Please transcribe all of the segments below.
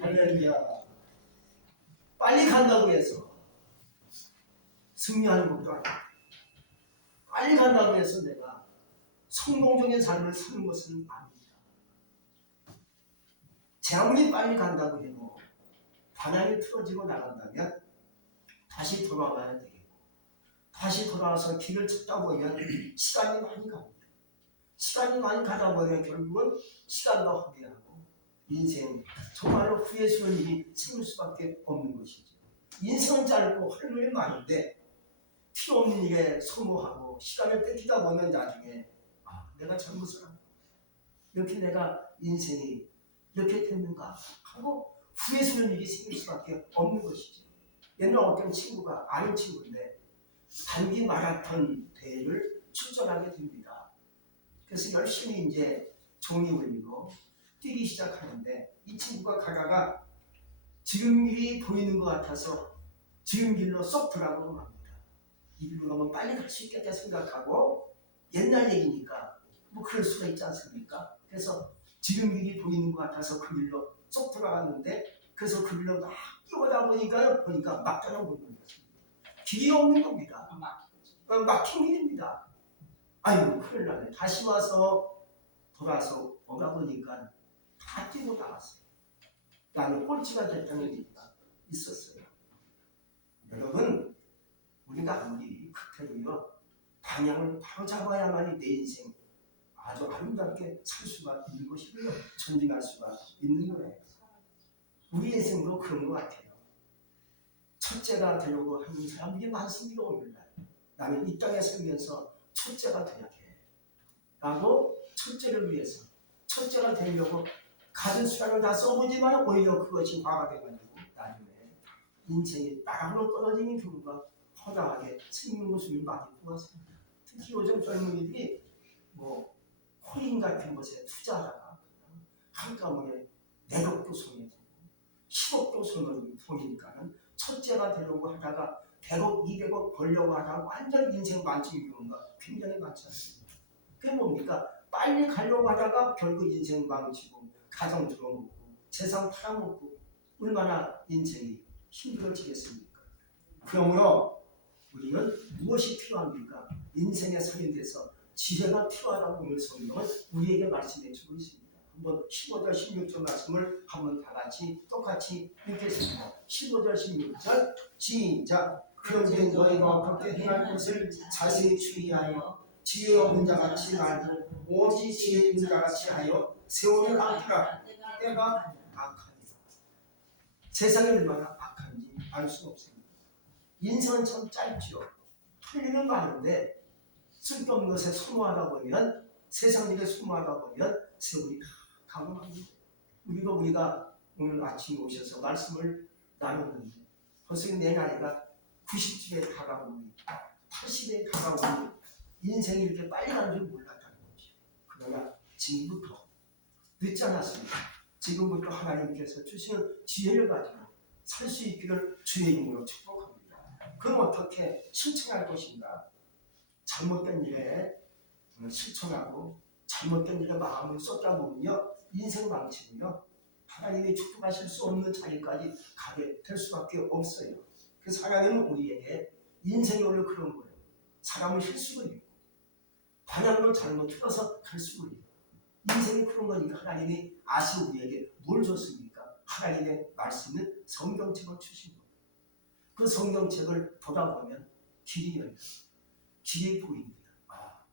할렐루야. 빨리 간다고 해서 승리하는 것도 아니고, 빨리 간다고 해서 내가 성공적인 삶을 사는 것은 아닙니다. 제 아무리 빨리 간다고 해도 방향이 틀어지고 나간다면 다시 돌아와야 되겠고, 다시 돌아와서 길을 찾다 보면 시간이 많이 갑니다. 시간이 많이 가다 보면 결국은 시간도 허비하고 인생 정말로 후회스러운 일이 생길 수밖에 없는 것이죠. 인생은 짧고 할 일이 많은데 필요 없는 일에 소모하고 시간을 뺏기다 보면 나중에 내가 잘못을 이렇게 내가 인생이 이렇게 됐는가 하고 후회스러운 일이 생길 수밖에 없는 것이죠. 옛날 어떤 친구가 아는 친구인데 단기 마라톤 대회를 출전하게 됩니다. 그래서 열심히 이제 종이 울리고 뛰기 시작하는데 이 친구가 가다가 지금 길이 보이는 것 같아서 지금 길로 쏙 들어가고 맙니다. 이 길로 가면 빨리 갈 수 있겠다 생각하고 옛날 얘기니까 뭐 그럴 수가 있지 않습니까? 그래서 지금 길이 보이는 것 같아서 그 길로 쏙 들어갔는데 그래서 그 길로 막 뛰어가다 보니까 막다른 거였습니다. 길이 없는 겁니다. 막힌 길입니다. 아이고 큰일 나네. 다시 와서 돌아서 오다 보니까 다 뛰고 나왔어요. 나는 꼴찌가 됐다는 얘기가 있었어요. 여러분, 우리가 아무리 극태로요 방향을 바로 잡아야만이 내 인생 아주 아름답게 살 수가 있는 것이고요, 전진할 수가 있는 거예요. 우리 인생도 그런 것 같아요. 첫째가 되려고 하는 사람들이 많습니다. 오늘날 나는 이 땅에 살면서 첫째가 돼야 돼 라고 첫째를 위해서 첫째가 되려고 가진 수량을 다 써보지만 오히려 그것이 화가 돼가지고 나중에 인생이 나락으로 떨어지는 경우가 허다하게 생기는 것을 많이 보았습니다. 특히 요즘 젊은이들이 뭐 코인 같은 것에 투자하다가 한꺼번에 4억도 손해보고 10억도 손해보니까는 첫째가 되려고 하다가 100억, 200억 벌려고 하다가 완전 인생 망치는 경우가 굉장히 많지 않습니까? 그게 뭡니까? 빨리 가려고 하다가 결국 인생 망치고 가정 들어먹고 재산 팔아먹고 얼마나 인생이 힘들어지겠습니까? 그러므로 우리는 무엇이 필요합니까? 인생의 살인돼서 지혜가 필요하다고 오늘 성경은 우리에게 말씀해 주고 있습니다. 한번 15절 16절 말씀을 한번 다 같이 똑같이 읽겠습니다. 15절 16절 시작. 그런데 너희가 어떻게 행할 것을 자세히 주의하여 지혜 없는 자같이 말고 오직 지혜 있는 자같이 하여 세월을 많더라. 때가 악하니라. 세상이 얼마나 악한지 알 수 없습니다. 인생은 참 짧죠. 할 일은 많은데 쓸데없는 것에 소모하다 보면 세상 일에 소모하다 보면 세월이 다 가고 맙니다. 우리가 오늘 아침에 오셔서 말씀을 나눴는데 벌써 내 나이가 90에 가까우니 80에 가까우니 인생이 이렇게 빨리 가는 줄 몰랐다는 거죠. 그러나 지금부터 늦지 않았습니다. 지금부터 하나님께서 주시는 지혜를 가지고 살 수 있기를 주의 이름으로 축복합니다. 그럼 어떻게 실천할 것인가? 잘못된 일에 실천하고 잘못된 일에 마음을 쏟아부으며 인생 망치며 하나님이 축복하실 수 없는 자리까지 가게 될 수밖에 없어요. 그래서 하나님은 우리에게 인생이 원래 그런 거예요. 사람은 실수를 해요. 방향을 잘못 틀어서 갈 수를 해요. 인생이 그런 거니까 하나님이 아시고 우리에게 뭘 줬습니까? 하나님의 말씀은 성경책을 주신 거예요. 그 성경책을 보다 보면 길이 열려요. 길이 보입니다.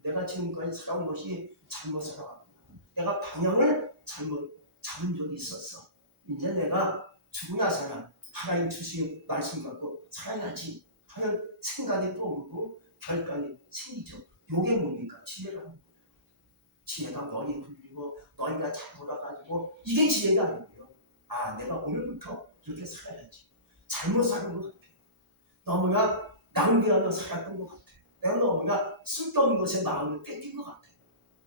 내가 지금까지 살아온 것이 잘못 살아왔구나. 내가 방향을 잘못 잡은 적이 있었어. 이제 내가 죽고 나서는 하나님 주신 말씀 갖고 살아야지 하는 생각이 떠오르고 결단이 생기죠. 이게 뭡니까? 지혜라는 거예요. 지혜가 머리 굴리고 너희가 잘 돌아가지고 이게 지혜가 아니고요. 내가 오늘부터 이렇게 살아야지. 잘못 사는 것 같아. 너무나 낭비하며 살았던 것 같아. 내가 너무나 쓸데없는 것에 마음을 뺏긴 것 같아.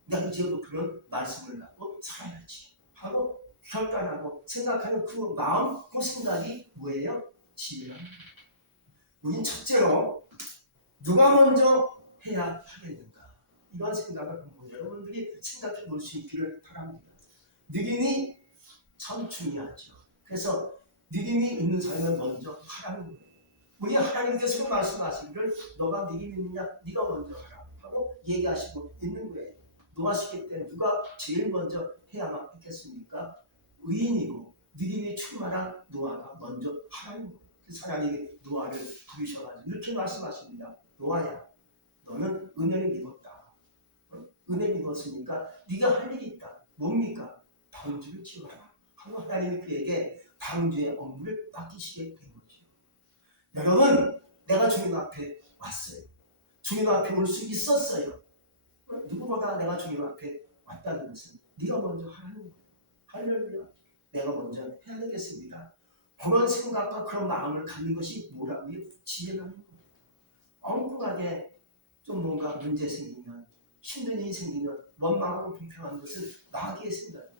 내가 이제부터는 말씀을 갖고 살아야지 하고 결단하고 생각하는 그 마음, 그 생각이 뭐예요? 지혜라는 거예요. 우린 첫째로 누가 먼저 해야 하겠는가? 이런 생각을 한번 여러분들이 생각해 볼 수 있기를 바랍니다. 늑인이 참 중요하죠. 그래서 믿음이 있는 사람은 먼저 하라는 거예요. 우리 하나님께서 말씀하시기를 너가 믿음이 있느냐 네가 먼저 하라 하고 얘기하시고 있는 거예요. 노아시기 때 누가 제일 먼저 해야만 했겠습니까? 의인이고 믿음이 충만한 노아가 먼저 하라는 거예요. 그래서 하나님이 노아를 부르셔가지고 이렇게 말씀하십니다. 노아야, 너는 은혜를 입었다. 은혜 입었으니까 네가 할 일이 있다. 뭡니까? 방주를 지어라 하고 하나님이 그에게 방주의 업무를 맡기시게 된 거죠. 여러분, 내가 주님 앞에 왔어요. 주님 앞에 올 수 있었어요. 누구보다 내가 주님 앞에 왔다는 것은 네가 먼저 하라는 거예요. 할렐루야. 내가 먼저 해야 되겠습니다. 그런 생각과 그런 마음을 갖는 것이 뭐라고요? 지혜라는 거예요. 엉뚱하게 좀 뭔가 문제 생기면, 힘든 일이 생기면 원망하고 불평하는 것은 마귀의 생각입니다.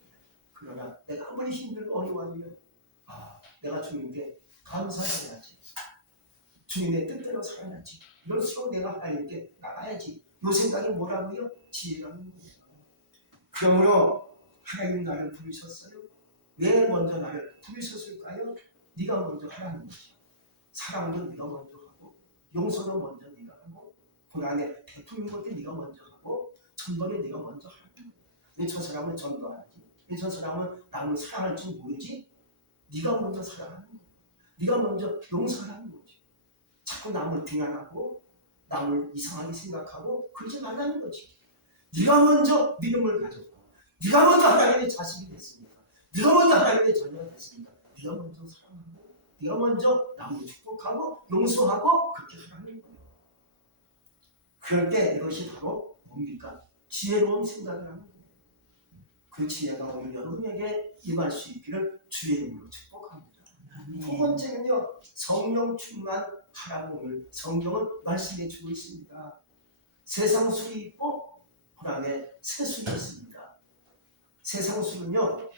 그러나 내가 아무리 힘들고 어려워하면 내가 주님께 감사해야지. 주님의 뜻대로 살아야지. 이럴수록 내가 하나님께 나가야지. 이 생각이 뭐라고요? 지혜라는 거예요. 그러므로 하나님 나를 부르셨어요. 왜 먼저 나를 부르셨을까요? 네가 먼저 하라는 것이요. 사랑도 네가 먼저 하고, 용서도 먼저 네가 하고, 고난에 베푸는 것도 네가 먼저 하고, 전도를 네가 먼저 하는 거예요. 왜 저 사람은 전도하지? 왜 저 사람은 남을 사랑할 줄 모르지? 네가 먼저 사랑하는 거예요. 네가 먼저 용서하는 거지. 자꾸 남을 비난하고 남을 이상하게 생각하고 그러지 말라는 거지. 네가 먼저 믿음을 가졌고, 네가 먼저 하나님의 자식이 됐으니까, 네가 먼저 하나님의 자녀가 됐으니까 네가 먼저 사랑하고, 네가 먼저 남을 축복하고 용서하고 그렇게 하라는 거예요. 그럴 때 이것이 바로 뭡니까? 지혜로운 생각이라는 거예요. 그 지혜가 오늘 여러분에게 임할 수 있기를 주의 이름으로 축복합니다. 두 번째는요, 성령 충만하라고 오늘 성경은 말씀해 주고 있습니다. 세상 술이 있고 그 다음에 새 술이 있습니다. 세상 술은요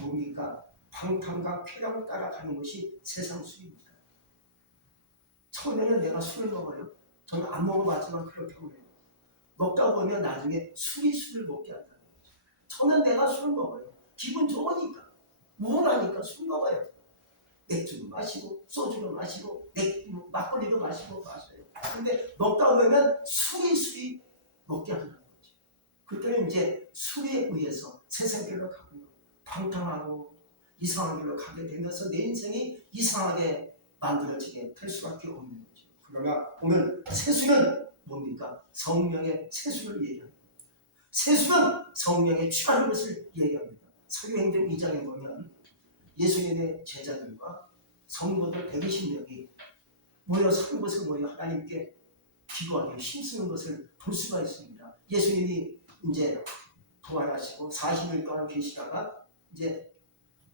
뭡니까? 방탕과 쾌락을 따라가는 것이 세상 술입니다. 처음에는 내가 술을 먹어요. 저는 안 먹어봤지만 그렇다고 해요. 먹다 보면 나중에 술을 먹게 한다는 거죠. 저는 내가 술을 먹어요. 기분 좋으니까, 우울하니까 술 먹어요. 맥주도 마시고 소주도 마시고 막걸리도 마시고 마셔요. 근데 먹다 보면 술이 먹게 하는 거지. 그때는 이제 술에 의해서 세상 길로 가고 방탕하고 이상한 길로 가게 되면서 내 인생이 이상하게 만들어지게 될 수밖에 없는 거죠. 그러나 오늘 세수는 뭡니까? 성령의 세수를 얘기합니다. 세수는 성령에 취하는 것을 얘기합니다. 사도행전 2장에 보면 예수님의 제자들과 성도들 120명이 모여서 한 곳에 모여 하나님께 기도하기 힘쓰는 것을 볼 수가 있습니다. 예수님이 이제 부활하시고 40일 동안 계시다가 이제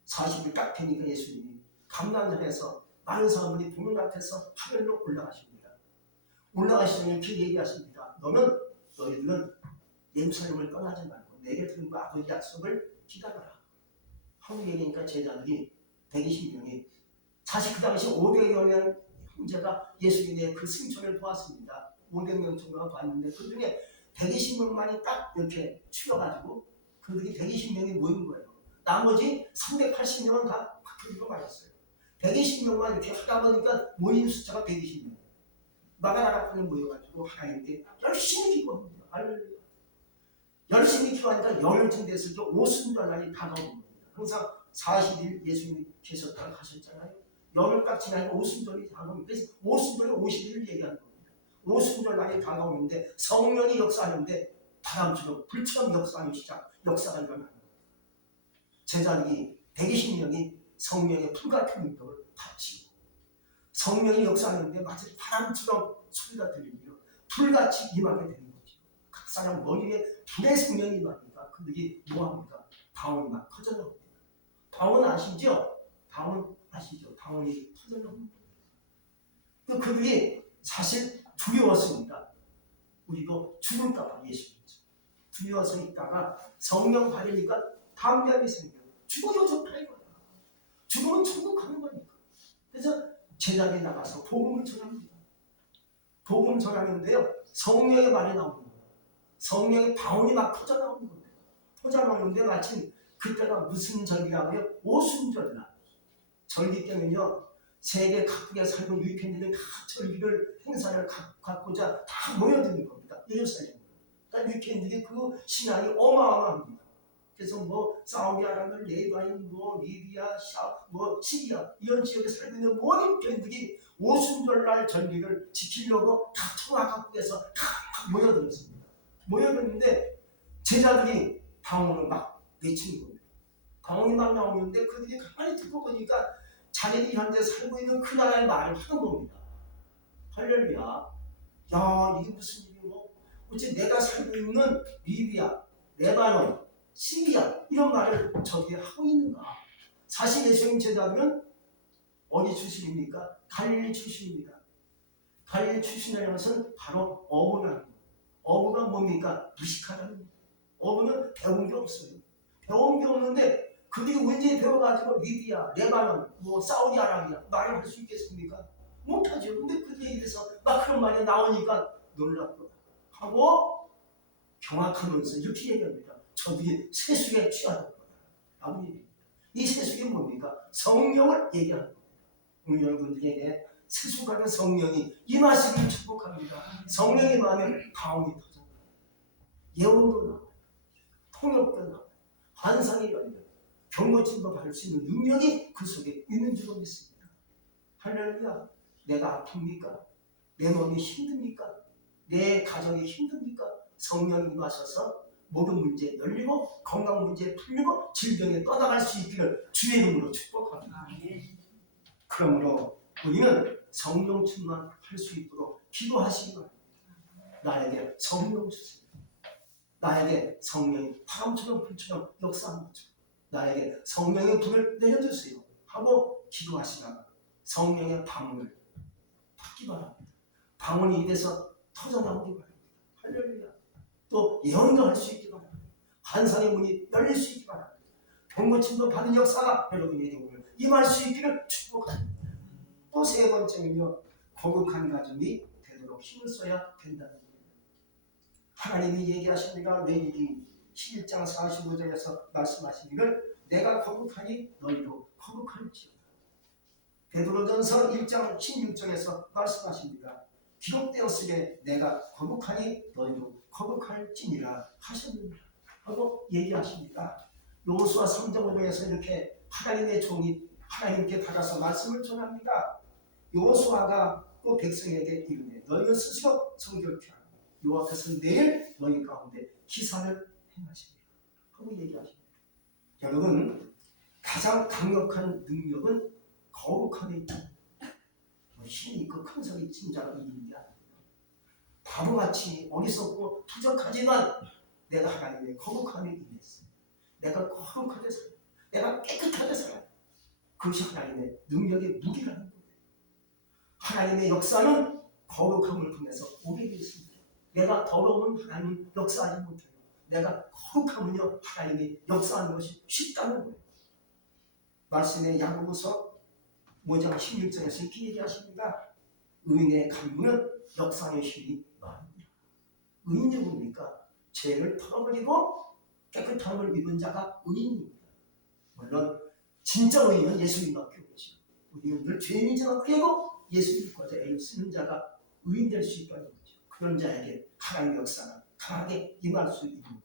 40일 딱 되니까 예수님이 감난산에서 많은 사람들이 보는 앞에서 하늘로 올라가십니다. 올라가시더니 이렇게 얘기하십니다. 너희들은 예루살렘을 떠나지 말고 내게 들은 그 아버지 약속을 기다려라. 하고 얘기하니까 제자들이 120명이 사실 그 당시 500여 명 형제가 예수님의 그 승천을 보았습니다. 500명 정도가 봤는데 그 중에 120명만이 딱 이렇게 추려가지고 그들이 120명이 모인 거예요. 나머지 380명은 다 박혀지고 말았어요. 120명만 이렇게 하다 보니까 모인 숫자가 120명. 마가다락방에 모여가지고 하나님께 열심히 기도합니다. 할렐루야. 열심히 기도하니까 열흘쯤 됐을 때 오순절날이 다가오는 겁니다. 항상 40일 예수님이 계셨다가 가셨잖아요. 열흘 딱 지나니까 오순절이 다가옵니다. 그래서 오순절에 50일을 얘기하는 겁니다. 오순절 날이 다가오는데 성령이 역사하는데 바람처럼 불처럼 역사하는 역사가 일어나는 겁니다. 제자들이 120명이 성령의 불같은 능력을 받치고 성령이 역사하는데 마치 바람처럼 소리가 들리며 불같이 임하게 되는 거죠. 각 사람 머리에 불의 생명이 임하니까 그들이 뭐합니까? 방언이 막 터져나옵니다. 방언 아시죠? 방언 아시죠? 방언이 터져나옵니다. 그들이 사실 두려웠습니다. 우리도 죽을까봐 예수님이죠. 두려워서 있다가 성령 받으니까 담대함이 생겨. 죽어도 좋다 이거야. 죽으면 천국 가는 거니까. 그래서 제자들이 나가서 복음을 전합니다. 복음 전하는데요. 성령의 말이 나오는 거예요. 성령의 방언이 막 터져 나오는 거예요. 터져 나오는데 마침 그때가 무슨 절기라고요? 오순절날. 절기 때는요 세계 각국에 살고 유익팬들은 다 절기를 행사를 갖고자 다 모여드는 겁니다. 예루살렘으로. 그러니까 유익팬들이 그 신앙이 어마어마합니다. 그래서 뭐 사우디아라비아, 레바논, 뭐 리비아, 뭐 시리아 이런 지역에 살고 있는 모든 팬들이 오순절날 절기를 지키려고 다 통화 각국에서 다 모여들었습니다. 모여들었는데 제자들이 방언을 막 외치는 겁니다. 방언이 막 나오는데 그들이 가만히 듣고 보니까 자기들이 현재 살고 있는 그 나라의 말을 하는 겁니다. 할렐루야. 야 이게 무슨 일이고 어째 내가 살고 있는 리비아, 레바논, 시리아 이런 말을 저기 하고 있는가. 사실 예수님 제자들은 어디 출신입니까? 갈릴리 출신입니다. 갈릴리 출신이라는 것은 바로 어부라는 거예요. 어부가 뭡니까? 무식하다는 거예요. 어부는 배운 게 없어요. 배운 게 없는데 그들이 언제 배워가지고 리비아, 레바논, 뭐 사우디아라비아 말을 할 수 있겠습니까? 못하죠. 근데 그들에 대해서 막 그런 말이 나오니까 놀랍구나 하고 경악하면서 이렇게 얘기합니다. 저들이 세수에 취하는 거다. 라고 얘기합니다. 이 세수가 뭡니까? 성령을 얘기하는 겁니다. 우리 여러분들에게 세수가는 성령이 임하시길 축복합니다. 성령이 임하면 방언이 터져요. 예언도 나와요. 통역도 나와요. 환상이 열려요. 병고침도 받을 수 있는 능력이 그 속에 있는 줄로 믿습니다. 할렐루야. 내가 아픕니까? 내 몸이 힘듭니까? 내 가정이 힘듭니까? 성령이 임하셔서 모든 문제 열리고 건강 문제 풀리고 질병에 떠나갈 수 있기를 주의 이름으로 축복합니다. 그러므로 우리는 성령 충만할 수 있도록 기도하시기 바랍니다. 나에게 성령 주세요. 나에게 성령이 바람처럼 불처럼 역사하는 것처럼 나에게 성령의 불을 내려주세요 하고 기도하시다가 성령의 방언을 받기 바랍니다. 방언이 입에서 터져나오기 바랍니다. 할렐루야. 또 예언도 할 수 있기 바랍니다. 환상의 문이 열릴 수 있기 바랍니다. 병고침도 받은 역사가 여러분에게 오늘 임할 수 있기를 축복합니다. 또 세 번째는요, 거룩한 가정이 되도록 힘을 써야 된다는 거예요. 하나님이 얘기하십니다. 레위기 11장 45절에서 말씀하시기를 내가 거룩하니 너희도 거룩할지어다. 베드로전서 1장 16절에서 말씀하십니다. 기록되었으되 내가 거룩하니 너희도 거룩할지니라 하셨느니라 하고 얘기하십니다. 여호수아 3장 5절에서 이렇게 하나님의 종이 하나님께 받아서 말씀을 전합니다. 여호수아가 또 백성에게 이르되 너희는 스스로 성결케 하라. 여호와께서 내일 너희 가운데 기사를 행하십니다 하고 얘기하십니다. 여러분 가장 강력한 능력은 거룩함에 있다. 힘이 있고 큰 소리 친 자가 이기는 게 아닙니다. 바보같이 어리석고 부족하지만 내가 하나님의 거룩함에 임했어요. 내가 거룩하게 살아요. 내가 깨끗하게 살아요. 그것이 하나님의 능력의 무기라는 거예요. 하나님의 역사는 거룩함을 통해서 오게 되어 있습니다. 내가 더러우면 하나님 역사하지 못해요. 내가 거룩하면요 하나님이 역사하는 것이 쉽다는 거예요. 말씀의 야고보서 5장 16절에서 이렇게 얘기하십니다. 의인의 간구는 역사의 힘이 많습니다. 의인이 뭡니까? 죄를 털어버리고 깨끗함을 입은 자가 의인입니다. 물론 진짜 의인은 예수님밖에 없죠. 우리는 늘 죄인이지만 그래도 예수님과자 애를 쓰는 자가 의인 될 수 있다는 거죠. 그런 자에게 하나님의 역사가 강하게 임할 수 있는 거예요.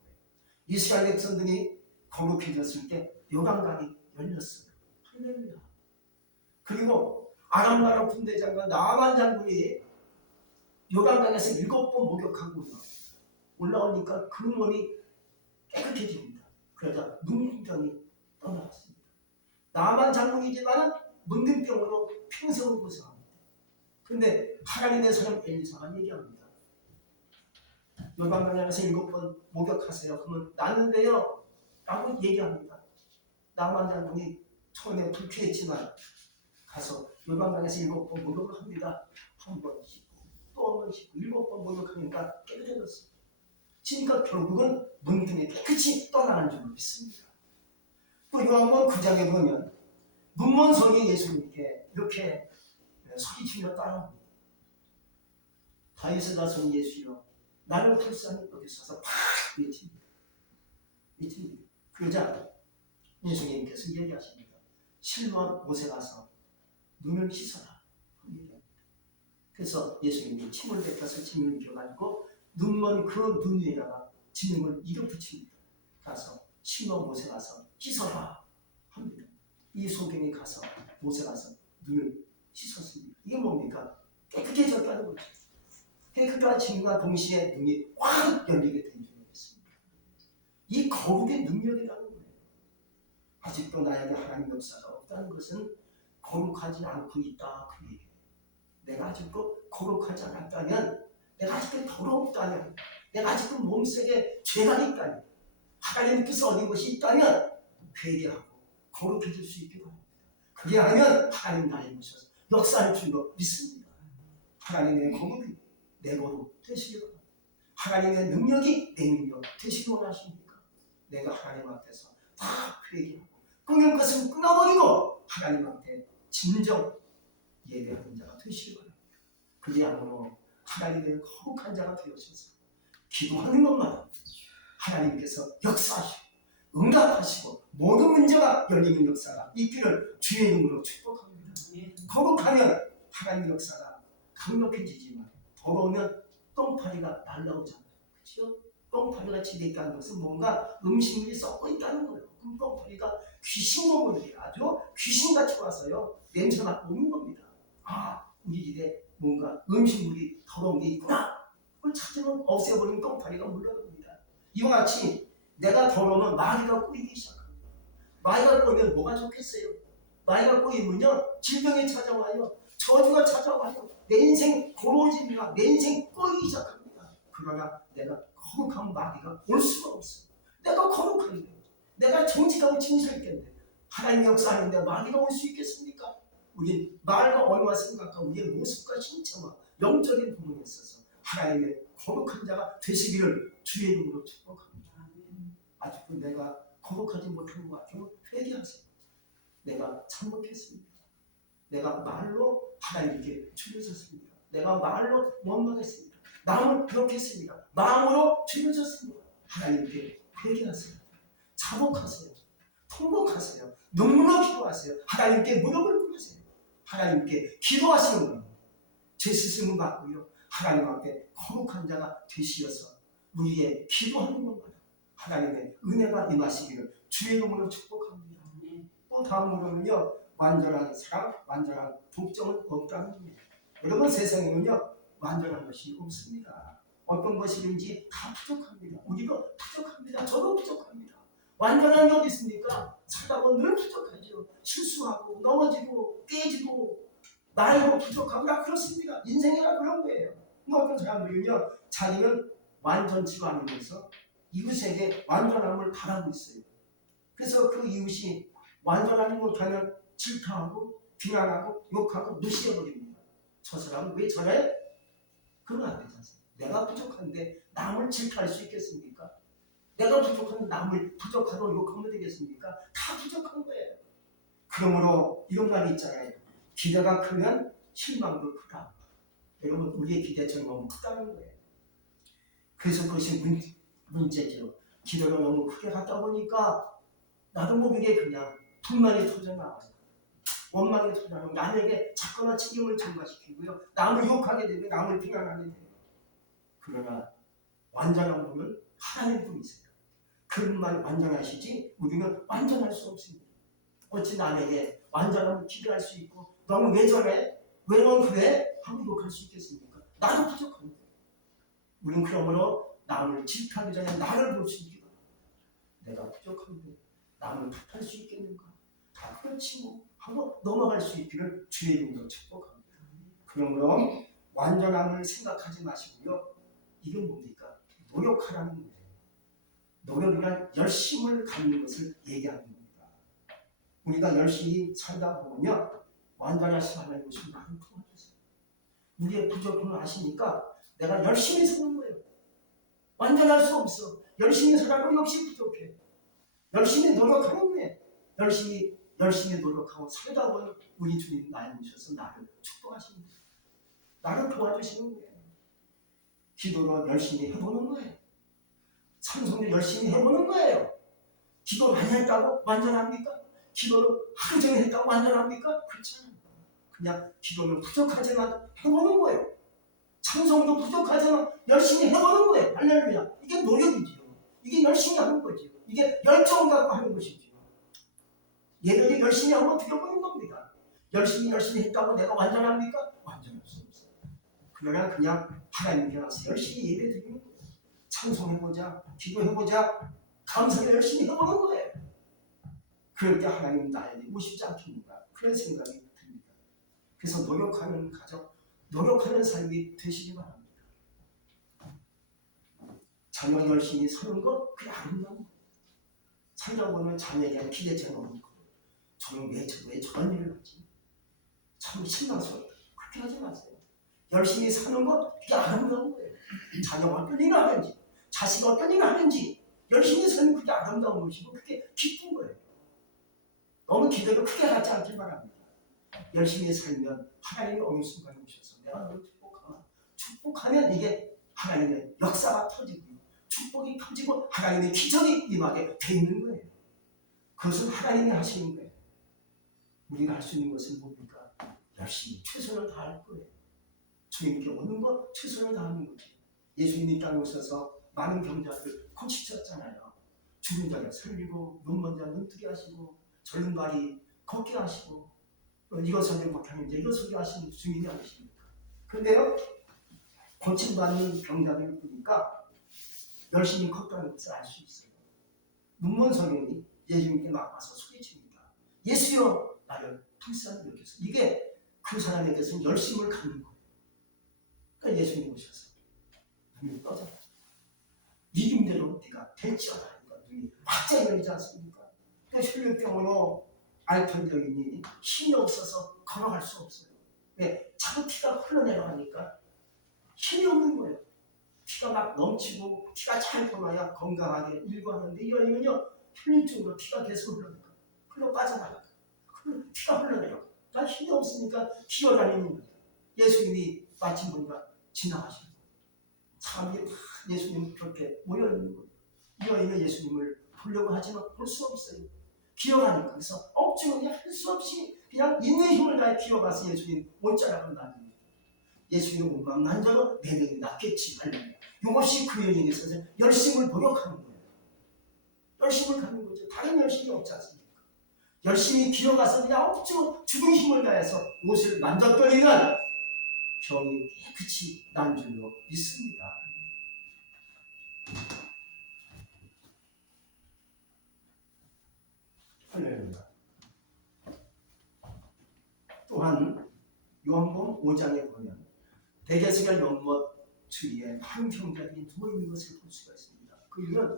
이스라엘 백성들이 거룩해졌을 때 요단강이 열렸어요. 할렐루야. 그리고 아람 나라 군대장관 나만 장군이 요단강에서 7번 목욕하고 올라오니까 그 몸이 깨끗해집니다. 그러자 문병이 떠나왔습니다. 나만 장군이지만 문둥병으로 평생을 고생합니다. 그런데 하나님의 사람 엘리사가 얘기합니다. 요단강에서 7번 목욕하세요. 그러면 낫는데요 라고 얘기합니다. 나만 장군이 처음에 불쾌했지만 가서 요단강에서 7번 목욕을 합니다. 한 번 씻고 또 한 번 씻고 7번 목욕하니까 깨끗해졌어요. 그러니까 결국은 문둥이 깨끗이 떠나는 줄 믿습니다. 또 요한복음 9장에 보면 문문성이 예수님께 이렇게 소리치며 따라옵니다. 다윗의 자손 예수여 나를 불쌍히 여기소서 팍 외칩니다. 그러자 예수님께서 얘기하십니다. 실로암 못에 가서 눈을 씻어라 합니다. 그래서 예수님이 침을 뱉어서 진흙을 비워가지고 눈먼 그 눈 위에다가 진흙을 이겨 붙입니다. 가서 실로암 못에 가서 씻어라 합니다. 이 소경이 가서 못에 가서 눈을 씻었습니다. 이게 뭡니까? 깨끗해졌다는 거죠. 깨끗해짐과 동시에 눈이 확 열리게 된 적이 있습니다. 이 거룩의 능력이라는 거예요. 아직도 나에게 하나님 역사가 없다는 것은 거룩하지 않고 있다 그 얘기예요. 내가 아직도 거룩하지 않았다면, 내가 아직도 더럽다면, 내가 아직도 몸속에 죄가 있다면, 하나님께서 어린 것이 있다면 회개하고 거룩해질 수 있기 바랍니다. 그게 아니면 하나님 나에 오셔서 역사할 줄로 믿습니다. 하나님의 거룩이 내 거룩 되시기 바랍니다. 하나님의 능력이 내 능력 되시기 원하십니까? 내가 하나님 앞에서 다 회개하고 끊을 것은 끊어버리고 하나님 앞에 진정 예배하는 자가 되시기 바랍니다. 그리야말로 하나님의 거룩한 자가 되어셔서 기도하는 것만 하나님께서 역사하시고 응답하시고 모든 문제가 열리는 역사가 있기를 주의 이름으로 축복합니다. 거룩하면 하나님 역사가 강력해지지만 더러우면 똥파리가 날라오잖아요. 그렇죠? 똥파리가 집에 있다는 것은 뭔가 음식물이 썩고 있다는 거예요. 그럼 똥파리가 귀신 먹으니 아주 귀신같이 와서요 냄새 맡고 오는 겁니다. 아, 우리 집에 뭔가 음식물이 더러운 게 있구나. 그걸 찾으면 없애버리는 똥파리가 물러갑니다. 이와 같이 내가 더러우면 마귀가 꼬이기 시작합니다. 마귀가 꼬이면 뭐가 좋겠어요? 마귀가 꼬이면요 질병이 찾아와요. 저주가 찾아와요. 내 인생 고로워집니다. 내 인생 꼬이기 시작합니다. 그러나 내가 거룩한 마귀가 올 수가 없어요. 내가 거룩한데, 내가 정직하고 진실했겠는데 하나님 역사하는데 마귀가 올 수 있겠습니까? 우리 말과 언어와 생각과 우리의 모습과 신체와 영적인 부분에 있어서 하나님의 거룩한 자가 되시기를 주의 이름으로 축복합니다. 아직도 내가 거룩하지 못한 것 같으면 회개하세요. 내가 잘못했습니다. 내가 말로 하나님께 죽여졌습니다. 내가 말로 원망했습니다. 남을 기억했습니다. 마음으로 죽여졌습니다. 하나님께 회개하세요. 자복하세요. 통곡하세요. 눈물로 기도하세요. 하나님께 무릎을 꿇으세요. 하나님께 기도하시는 겁니다. 제 스승을 받고요. 하나님 앞에 거룩한 자가 되시어서 우리의 기도하는 것마다 하나님의 은혜가 임하시기를 주의 이름으로 축복합니다. 또 다음으로는요. 완전한 사랑, 완전한 독점은 없다는 겁니다. 여러분 세상에는요. 완전한 것이 없습니다. 어떤 것이든지 다 부족합니다. 우리도 부족합니다. 저도 부족합니다. 완전한 게 어디 있습니까? 살다 보면 늘 부족하죠. 실수하고 넘어지고 깨지고 나이도 부족하고 다 그렇습니다. 인생이라 그런 거예요. 어떤 사람들은요. 자기는 완전치가 않으면서 이웃에게 완전함을 바라고 있어요. 그래서 그 이웃이 완전하지 못하면 질타하고 비난하고 욕하고 무시해버립니다. 저 사람은 왜 저래? 그러면 안 되지 않습니까? 내가 부족한데 남을 질타할 수 있겠습니까? 내가 부족한데 남을 부족하다고 욕하면 되겠습니까? 다 부족한 거예요. 그러므로 이런 말이 있잖아요. 기대가 크면 실망도 크다. 여러분 우리의 기대처럼 너무 크다는 거예요. 그래서 그것이 문제죠. 기대가 너무 크게 갔다 보니까 나도 모르게 그냥 불만이 터져나와요. 원망이 터져나오고 남에게 자꾸나 책임을 전가시키고요. 남을 욕하게 되고 남을 비난하게 돼요. 그러나 완전한 분은 하나님뿐이세요. 그분만 완전하시지 우리는 완전할 수 없습니다. 어찌 남에게 완전함을 기대할 수 있고 너는 왜 저래? 왜 넌 그래? 하고 욕할 수 있겠습니까? 나도 부족합니다. 우리는 그러므로 남을 질타하기 전에 나를 볼 수 있기 바랍니다. 내가 부족한데 남을 탓할 수 있겠는가? 다 그렇지 뭐 하고 넘어갈 수 있기를 주의 이름으로 축복합니다. 그러므로 완전함을 생각하지 마시고요. 이게 뭡니까? 노력하라는 거예요. 노력이란 열심을 갖는 것을 얘기하는 겁니다. 우리가 열심히 살다 보면요. 완전하신 하나님 오시면 나를 도와주세요. 우리의 부족함을 아시니까 내가 열심히 사는 거예요. 완전할 수 없어. 열심히 살아도 역시 부족해. 열심히 노력하는 거예요. 열심히 노력하고 살다 보면 우리 주님 나에 오셔서 나를 축복하십니다. 나를 도와주시는 거예요. 기도로 열심히 해보는 거예요. 찬송도 열심히 해보는 거예요. 기도 많이 했다고 완전합니까? 기도를 하루 종일 했다고 완전합니까? 그렇지 않아요. 그냥 기도는 부족하지만 해보는 거예요. 찬송도 부족하지만 열심히 해보는 거예요. 할렐루야. 이게 노력이지요. 이게 열심히 하는 거지요. 이게 열정 갖고 하는 것이지요. 예배를 열심히 한번 드려보는 겁니다. 열심히 했다고 내가 완전합니까? 완전할 수 없어요. 그러나 그냥 하나님께 와서 열심히 예배 드리는 거예요. 찬송해보자, 기도해보자, 감사를 열심히 해보는 거예요. 그럴 때 하나님 나에게 오시지 않겠는가? 그런 생각이 듭니다. 그래서 노력하는 가정, 노력하는 삶이 되시기 바랍니다. 자녀 열심히 사는 것, 그게 아름다운 거예요. 살다 보면 자녀에게 기대치가 없는 거예요. 저는 왜 저런 일을 하지? 참 실망스럽다. 그렇게 하지 마세요. 열심히 사는 것, 그게 아름다운 거예요. 자녀가 어떤 일을 하는지, 자식이 어떤 일을 하는지 열심히 사는 그게 아름다운 것이고 그게 기쁜 거예요. 너무 기대를 크게 하지 않길 바랍니다. 열심히 살면 하나님의 어느 순간에 오셔서 내가 너를 축복하면 이게 하나님의 역사가 터지고 축복이 터지고 하나님의 기적이 임하게 돼 있는 거예요. 그것은 하나님이 하시는 거예요. 우리가 할 수 있는 것은 뭡니까? 열심히 최선을 다할 거예요. 주님께 오는 것, 최선을 다하는 거지. 예수님이 땅에 오셔서 많은 병자들 고치셨잖아요. 죽은 자를 살리고 눈먼 자 눈뜨게 하시고 젊은 발이 걷게 하시고 이것을 못하는 자 이것을 하시는 주님이 아니십니까? 그런데요, 고침받는 병자들을 보니까 열심히 걷다는 것을 알 수 있어요. 눈먼 성인이 예수님께 막 와서 소리칩니다. 예수여 나를 불쌍히 여기소서. 이게 그 사람에게서는 열심을 갖는 거예요. 그러니까 예수님 오셔서 눈이 떠져요. 믿음대로 네가 될지어다 하니까 눈이 확 열리지 않습니까? 그 혈류병으로 앓던 여인이 힘이 없어서 걸어갈 수 없어요. 왜? 자꾸 피가 흘러내려가니까 힘이 없는 거예요. 피가 막 넘치고 피가 잘 돌아야 건강하게 일과하는데 이 여인은요 혈류증으로 피가 계속 흘러 빠져나가요. 피가 흘러내려가. 그러니까 힘이 없으니까 기어다니는 거예요. 예수님이 마침 보니까 지나가시는 거예요. 사람들이 다 예수님 그렇게 모여있는 거예요. 이 여인은 예수님을 보려고 하지만 볼 수 없어요. 기어가니까. 그래서 억지로 그냥 할 수 없이 그냥 있는 힘을 다해 기어가서 예수님 옷자락을 놔줍니다. 예수님 옷만 만져도 내 명이 낫겠지. 이것이 그 여인에 있어서 열심을 노력하는 거예요. 열심을 갖는 거죠. 다른 열심이 없지 않습니까? 열심히 기어가서 그냥 억지로 죽은 힘을 다해서 옷을 만졌더니는 병이 깨끗이 난 줄로 믿습니다. 할렐루야. 또한 요한복음 5장에 보면 대개수결 연못 주위에 많은 병자들이 누워있는 것을 볼 수가 있습니다. 그 이유는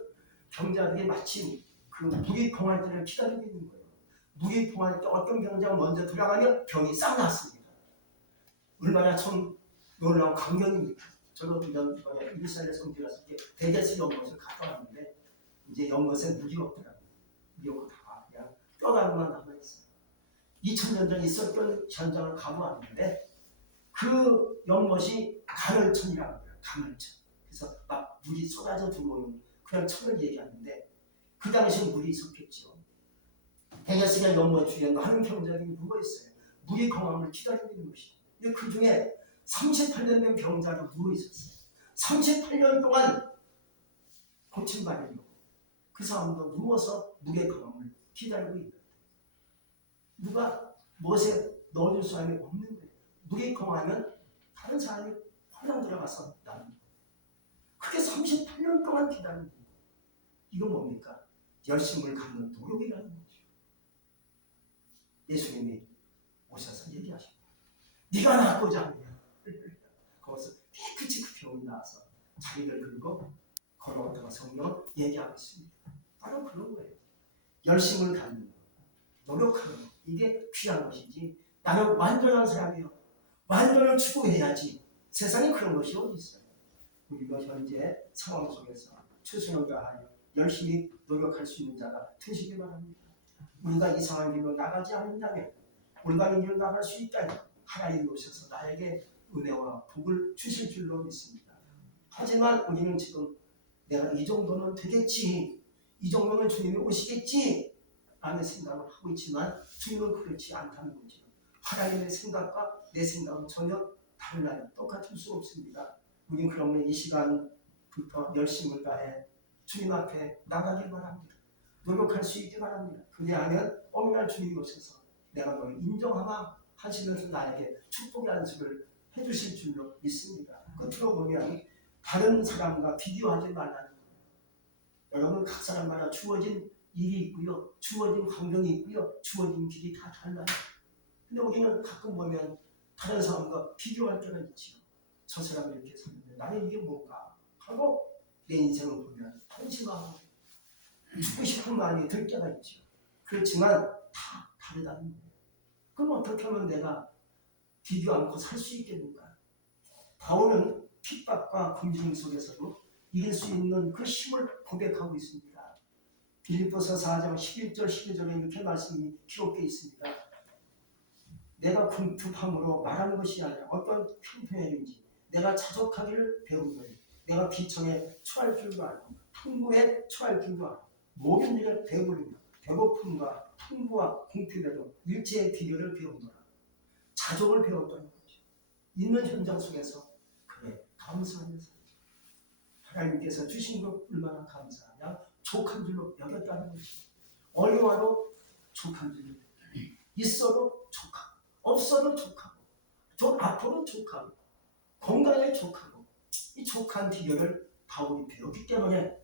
병자들이 마침 그 무기 공할 때를 기다리고 있는 거예요. 무기 공할 때 어떤 병자가 먼저 들어가면 병이 싹 났습니다. 얼마나 참 놀라운 광경입니까? 저도 2년 전에 이스라엘 성지 갔을 때 대개수 연못을 갔다 왔는데 이제 연못에 무기가 없더라고요. 무기가 다 그냥 뼈다구만 남아있어요. 2000년 전 있었던 현장을 가보았는데 그 연못이 간헐천이라고 해요. 간헐천. 그래서 막 물이 쏟아져 들어오는 그런 천을 얘기하는데 그 당시에 물이 있었겠죠. 대개수의 연못 주위에 많은 병자들이 누워있어요. 물이 공함을 기다리고 있는 것이죠. 그 중에 38년 된 병자가 누워있었어요. 38년 동안 고침받으려고 그 사람도 누워서 물의 공함을 기다리고 있는 거예요. 누가 못에 넣어줄 사람이 없는 거예요. 물이 공하면 다른 사람이 홀랑 들어가서 나는 거예요. 그게 38년 동안 기다리는 거예요. 이건 뭡니까? 열심을 갖는 노력이라는 거죠. 예수님이 오셔서 얘기하시고 네가 낫고자 하느냐. 거기서 깨끗이 그 병이 나와서 자기를 들고 걸어오다가 성경은 얘기하고 있습니다. 바로 그런 거예요. 열심을 갖는 거, 노력하는 거. 이게 필요한 것이지. 나는 완전한 사람이요. 완전을 추구해야지. 세상에 그런 것이 어디 있어요. 우리가 현재 상황 속에서 최선을 다하여 열심히 노력할 수 있는 자가 되시기 바랍니다. 우리가 이 상황 길로 나가지 않는다면, 올바른 길로 나갈 수 있다면 하나님이 오셔서 나에게 은혜와 복을 주실 줄로 믿습니다. 하지만 우리는 지금 내가 이 정도는 되겠지, 이 정도는 주님이 오시겠지, 라는 생각을 하고 있지만 주님은 그렇지 않다는 거죠. 하나님의 생각과 내 생각은 전혀 달라요. 똑같을 수 없습니다. 우리는 그러면 이 시간부터 열심을 다해 주님 앞에 나가길 바랍니다. 노력할 수 있기 바랍니다. 그리하면 어느 날 주님이 오셔서 내가 너를 인정하마 하시면서 나에게 축복의 안식을 해주실 줄로 믿습니다. 끝으로 보면 다른 사람과 비교하지 말라는 거예요. 여러분 각 사람마다 주어진 일이 있고요. 주어진 환경이 있고요. 주어진 길이 다 달라요. 근데 우리는 가끔 보면 다른 사람과 비교할 때가 있지요. 저 사람이 이렇게 사는데 나는 이게 뭔가 하고 내 인생을 보면 한심하고 죽고 싶은 마음이 들 때가 있죠. 그렇지만 다 다르다는 거예요. 그럼 어떻게 하면 내가 비교 않고 살 수 있겠는가? 바울은 핍박과 궁지름 속에서도 이길 수 있는 그 힘을 고백하고 있습니다. 빌립보서 4장 11절 12절에 이렇게 말씀이 기록되어 있습니다. 내가 궁핍함으로 말하는 것이 아니라 어떤 형편이든지 내가 자족하기를 배우노니 내가 비청에 처할 줄도 알고 풍부에 처할 줄도 알고 모든 일에 배부르며 배고픔과 풍부와 궁핍에도 일체의 비결을 배우노라. 자족을 배웠다는 거죠. 있는 현장 속에서 그래 감사하면서 하나님께서 주신 것 얼마나 감사하냐 족한 줄로 여겼다는 것이 어려워도 족한 줄로 있어도 족하고 없어도 족하고 좀 앞으로 족하고 건강에 족하고 이 족한 비결을 바울이 배웠기 때문에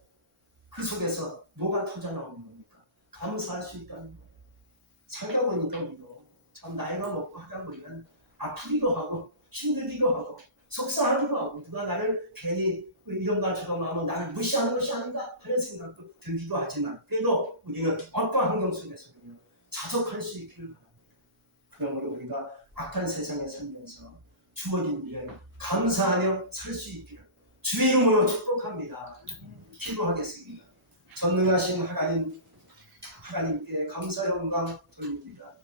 그 속에서 뭐가 터져 나오는 겁니까? 감사할 수 있다는 거예요. 살다 보니까 우리도 참 나이가 먹고 하다 보면 아프기도 하고 힘들기도 하고 속상하기도 하고 누가 나를 괜히 이런 말 저런 말 하면 나를 무시하는 것이 아닌가 하는 생각도 들기도 하지만 그래도 우리는 어떠한 환경 속에서는요 자족할 수 있기를 바랍니다. 그러므로 우리가 악한 세상에 살면서 주어진 일에 감사하며 살 수 있기를 주의 이름으로 축복합니다. 기도하겠습니다. 전능하신 하나님께 감사 영광 돌립니다.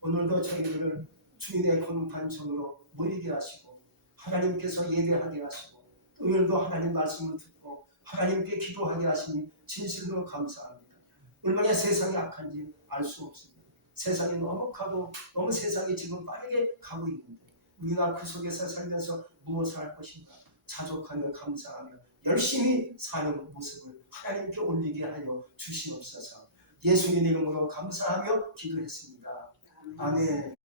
오늘도 저희들을 주님의 거룩한 정으로 모이게 하시고 하나님께서 예배하게 하시고 오늘도 하나님 말씀을 듣고 하나님께 기도하게 하시니 진실로 감사합니다. 얼마나 세상이 악한지 알 수 없습니다. 세상이 너무 가고 너무 세상이 지금 빠르게 가고 있는데 우리가 그 속에서 살면서 무엇을 할 것인가 자족하며 감사하며 열심히 사는 모습을 하나님께 올리게 하여 주시옵소서. 예수님 이름으로 감사하며 기도했습니다. 아멘.